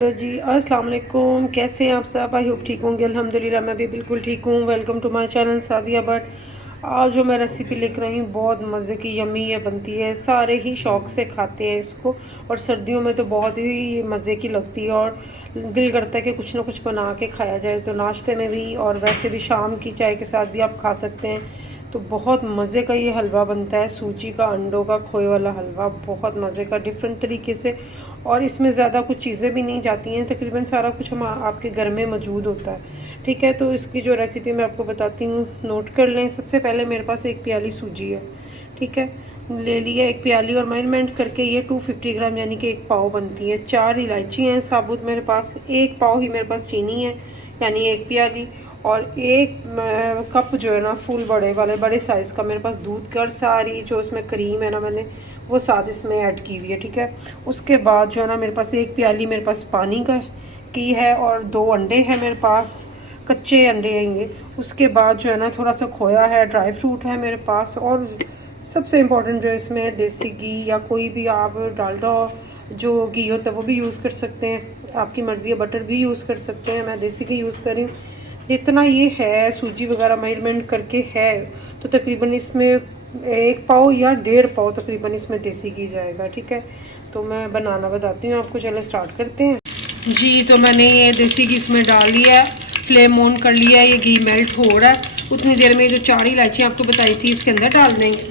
Hello जी, अस्सलाम वालेकुम। कैसे हैं आप सब? आई होप ठीक होंगे। अल्हम्दुलिल्लाह मैं भी बिल्कुल ठीक हूँ। Welcome to my channel Sadia Butt. आज जो मैं रेसिपी लेकर आई हूँ बहुत मज़े की यमी है बनती है, सारे ही शौक़ से खाते हैं इसको। और सर्दियों में तो बहुत ही मज़े की लगती है और दिल करता है कि कुछ ना कुछ बना के खाया जाए, तो नाश्ते में भी और वैसे भी शाम की चाय के साथ भी आप खा सकते हैं। तो बहुत मज़े का ये हलवा बनता है, सूजी का, अंडों का, खोए वाला हलवा, बहुत मज़े का डिफरेंट तरीके से। और इसमें ज़्यादा कुछ चीज़ें भी नहीं जाती हैं, तकरीबन सारा कुछ हम आपके घर में मौजूद होता है। ठीक है, तो इसकी जो रेसिपी मैं आपको बताती हूँ, नोट कर लें। सबसे पहले मेरे पास एक प्याली सूजी है, ठीक है, ले लिया एक प्याली। और मेजरमेंट करके ये 250 ग्राम यानी कि एक पाव बनती है। 4 इलायची हैं साबुत मेरे पास, एक पाव ही मेरे पास चीनी है यानी एक प्याली। और एक कप जो है ना फुल बड़े वाले बड़े साइज़ का मेरे पास दूध का, और सारी जो इसमें क्रीम है ना मैंने वो साथ इसमें ऐड की हुई है। ठीक है, उसके बाद जो है ना मेरे पास एक प्याली मेरे पास पानी का की है और 2 अंडे हैं मेरे पास, कच्चे अंडे हैं ये। उसके बाद जो है ना थोड़ा सा खोया है, ड्राई फ्रूट है मेरे पास। और सबसे इम्पोर्टेंट जो इसमें देसी घी या कोई भी आप डालडा जो घी होता है वो भी यूज़ कर सकते हैं, आपकी मर्ज़ी है, बटर भी यूज़ कर सकते हैं। मैं देसी घी यूज़ कर रही हूँ। जितना ये है सूजी वगैरह मेजरमेंट करके है तो तकरीबन इसमें 1 पाव या 1.5 पाव तकरीबन इसमें देसी घी जाएगा। ठीक है, तो मैं बनाना बताती हूँ आपको। चलो स्टार्ट करते हैं जी। तो मैंने ये देसी घी इसमें डाल लिया है, फ्लेम ऑन कर लिया है, ये घी मेल्ट हो रहा है। उतनी देर में जो 4 इलायची आपको बताई थी इसके अंदर डाल देंगे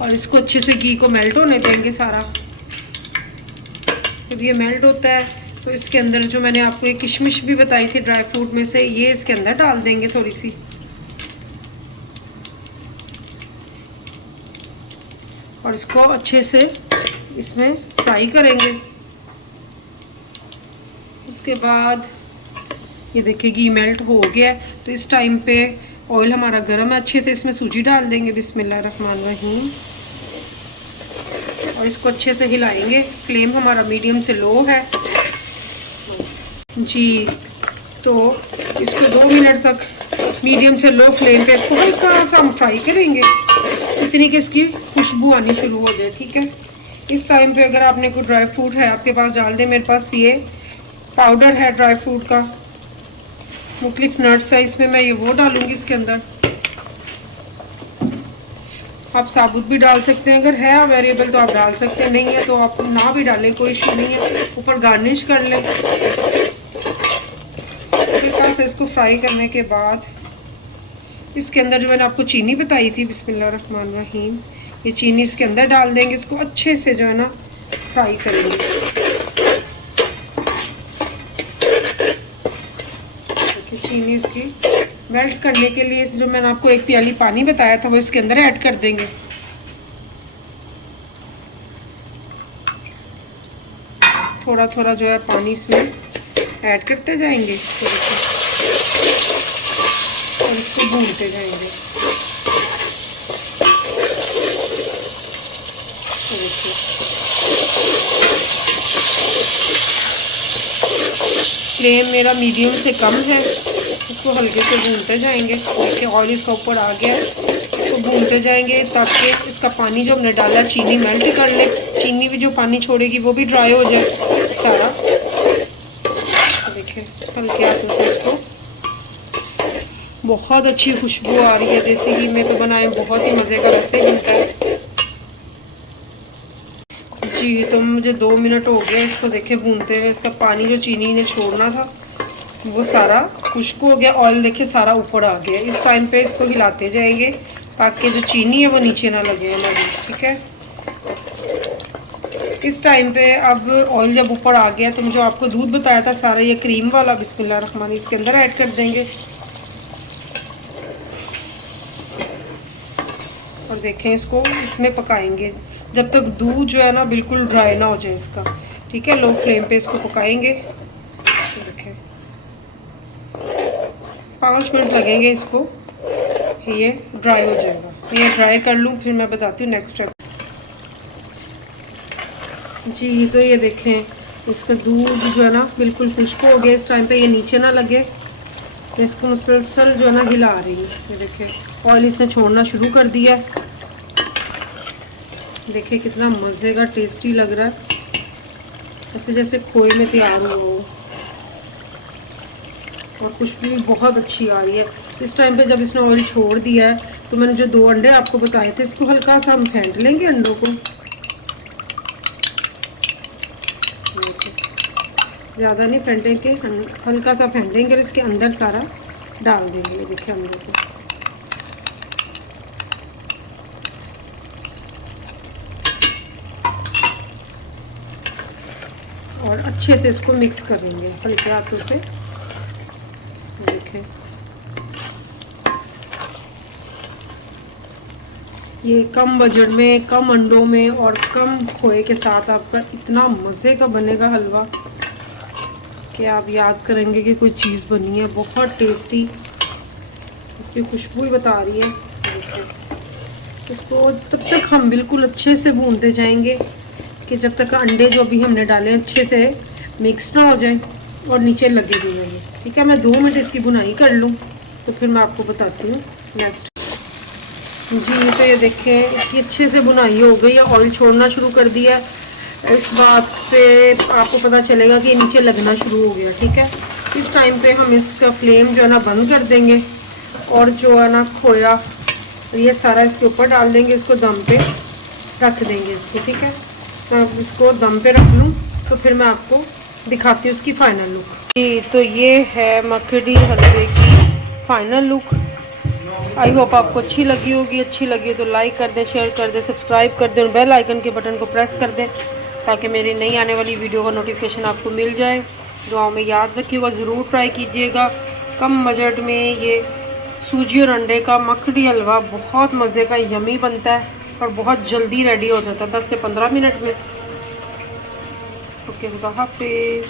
और इसको अच्छे से घी को मेल्ट होने देंगे सारा। जब ये मेल्ट होता है तो इसके अंदर जो मैंने आपको एक किशमिश भी बताई थी ड्राई फ्रूट में से, ये इसके अंदर डाल देंगे थोड़ी सी। और इसको अच्छे से इसमें फ्राई करेंगे। उसके बाद ये देखिए घी मेल्ट हो गया है, तो इस टाइम पे ऑयल हमारा गर्म है, अच्छे से इसमें सूजी डाल देंगे। बिस्मिल्लाहिर्रहमानिर्रहीम। और इसको अच्छे से हिलाएंगे। फ्लेम हमारा मीडियम से लो है जी। तो इसको 2 मिनट तक मीडियम से लो फ्लेम पे इसको हल्का सा हम फ्राई करेंगे, इतनी कि इसकी खुशबू आनी शुरू हो जाए। ठीक है, इस टाइम पे अगर आपने कोई ड्राई फ्रूट है आपके पास डाल दें। मेरे पास ये पाउडर है ड्राई फ्रूट का, मुख्तलिफ नट्स है इसमें, मैं ये वो डालूँगी इसके अंदर। आप साबुत भी डाल सकते हैं, अगर है अवेलेबल तो आप डाल सकते हैं, नहीं है तो आप ना भी डालें, कोई इशू नहीं है। ऊपर गार्निश कर लें। हल्का से इसको फ्राई करने के बाद इसके अंदर जो मैंने आपको चीनी बताई थी, बिस्मिल्लाहिर्रहमानिर्रहीम, ये चीनी इसके अंदर डाल देंगे। इसको अच्छे से जो है ना फ्राई करेंगे। देखिए चीनी इसकी मेल्ट करने के लिए जो मैंने आपको एक प्याली पानी बताया था वो इसके अंदर ऐड कर देंगे। थोड़ा थोड़ा जो है पानी इसमें ऐड करते जाएंगे और इसको भूनते जाएंगे। फ्लेम मेरा मीडियम से कम है, इसको हल्के से भूनते जाएंगे। देखिए ऑयल इसका ऊपर आ गया, इसको भूनते जाएंगे ताकि इसका पानी जो हमने डाला चीनी मेल्ट कर ले। चीनी भी जो पानी छोड़ेगी वो भी ड्राई हो जाए सारा। देखिए हल्के हाथों से इसको, बहुत अच्छी खुशबू आ रही है। देसी घी में तो बनाए बहुत ही मज़े का वैसे बनता है जी। तो मुझे 2 मिनट हो गए इसको देखे भूनते हुए। इसका पानी जो चीनी ने छोड़ना था वो सारा खुश्क हो गया, ऑयल देखिए सारा ऊपर आ गया। इस टाइम पे इसको हिलाते जाएंगे ताकि जो चीनी है वो नीचे ना लगे हमारी। ठीक है, इस टाइम पे अब ऑयल जब ऊपर आ गया तो जो आपको दूध बताया था सारा ये क्रीम वाला, बिस्मिल्लाहिर्रहमान, इसके अंदर ऐड कर देंगे। और देखें इसको इसमें पकाएंगे जब तक दूध जो है ना बिल्कुल ड्राई ना हो जाए इसका। ठीक है, लो फ्लेम पे इसको पकाएंगे। देखें 5 मिनट लगेंगे इसको, ये ड्राई हो जाएगा। ये ड्राई कर लूँ फिर मैं बताती हूँ नेक्स्ट स्टेप जी। तो ये देखें इसका दूध जो है ना बिल्कुल खुश्क हो गया। इस टाइम पे ये नीचे ना लगे, तो इसको मुसलसल जो है ना हिला रही है। ये देखें ऑयल इसने छोड़ना शुरू कर दिया है। देखिए कितना मज़े का टेस्टी लग रहा है। ऐसे जैसे खोए में तैयार हो, और खुशबू भी बहुत अच्छी आ रही है। इस टाइम पे जब इसने ऑयल छोड़ दिया है तो मैंने जो 2 अंडे आपको बताए थे, इसको हल्का सा हम फेंट लेंगे अंडों को। ज़्यादा नहीं फेंटेंगे, हल्का सा फेंटेंगे और इसके अंदर सारा डाल देंगे। देखिए अंडों को और अच्छे से इसको मिक्स करेंगे हल्के हाथों से। देखें ये कम बजट में, कम अंडों में और कम खोए के साथ आपका इतना मज़े का बनेगा हलवा कि आप याद करेंगे कि कोई चीज़ बनी है। बहुत टेस्टी, इसकी खुशबू ही बता रही है। इसको तब तक हम बिल्कुल अच्छे से भूनते जाएंगे कि जब तक अंडे जो अभी हमने डाले अच्छे से मिक्स ना हो जाए और नीचे लगे भी नहीं। ठीक है, मैं 2 मिनट इसकी बुनाई कर लूँ तो फिर मैं आपको बताती हूँ नेक्स्ट। जी तो ये देखें इसकी अच्छे से बुनाई हो गई है, ऑयल छोड़ना शुरू कर दिया है। इस बात से आपको पता चलेगा कि नीचे लगना शुरू हो गया। ठीक है, इस टाइम पे हम इसका फ्लेम जो है ना बंद कर देंगे और जो है ना खोया ये सारा इसके ऊपर डाल देंगे, इसको दम पे रख देंगे इसको। ठीक है, तो इसको दम पे रख लूँ तो फिर मैं आपको दिखाती हूँ उसकी फ़ाइनल लुक। जी तो ये है मखनी हलवे की फ़ाइनल लुक। आई होप आपको अच्छी लगी होगी। अच्छी लगी तो लाइक कर दें, शेयर कर दें, सब्सक्राइब कर दें और बेल आइकन के बटन को प्रेस कर दें ताकि मेरी नई आने वाली वीडियो का नोटिफिकेशन आपको मिल जाए। दुआओं में याद रखिएगा, ज़रूर ट्राई कीजिएगा। कम बजट में ये सूजी और अंडे का मखनी हलवा बहुत मज़े का यमी बनता है और बहुत जल्दी रेडी हो जाता है, 10 से 15 मिनट में। ओके, खुदा हाफिज़।